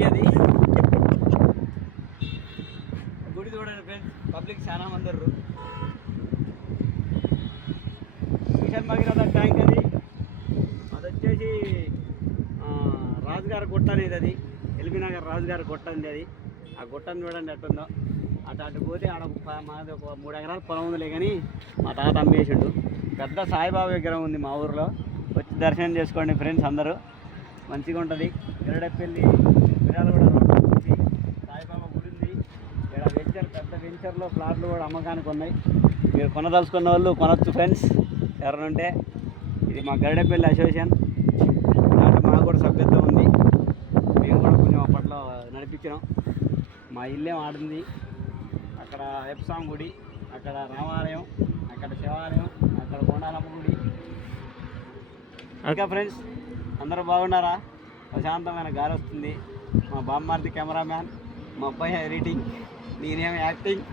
గుడి అది గుడి చూడండి ఫ్రెండ్స్ పబ్లిక్ చాలా మంది ట్యాంక్ అది. అది వచ్చేసి రాజుగారి గుట్ట అనేది అది. ఎల్బీనగర్ రాజుగారి గుట్ట ఉంది అది. ఆ గుట్టను చూడండి ఎట్టుందో. అటు అటు పోతే ఆడ మాది ఒక మూడు ఎకరాల పొలం ఉందిలే కానీ మా తాత అమ్మేసిండు. పెద్ద సాయిబాబా విగ్రహం ఉంది మా ఊర్లో. వచ్చి దర్శనం చేసుకోండి ఫ్రెండ్స్ అందరూ. మంచిగా ఉంటుంది గరడపల్లి విరాలగూడ రోడ్డు ఉంది సాయిబాబా గుడి ఉంది ఇక్కడ వెంచర్ పెద్ద వెంచర్లో ప్లాట్లు కూడా అమ్మకానికి ఉన్నాయి. మీరు కొనదలుచుకున్న వాళ్ళు కొనొచ్చు ఫ్రెండ్స్ ఎవరనుంటే ఇది మా గరుడపల్లి అసోసియేషన్ దాంట్లో మాకు కూడా సభ్యత్వం ఉంది. మేము కూడా కొంచెం అప్పట్లో నడిపించినాం. మా ఇల్లేం ఆడింది అక్కడ ఎప్సాం గుడి అక్కడ రామాలయం అక్కడ శివాలయం అక్కడ కొండాలమ్మ గుడి. ఇంకా ఫ్రెండ్స్ అందరూ బాగున్నారా? ప్రశాంతమైన గాలి వస్తుంది. మా బామ్మార్ది కెమెరామ్యాన్ మా అబ్బాయి ఎడిటింగ్ నేనేం యాక్టింగ్.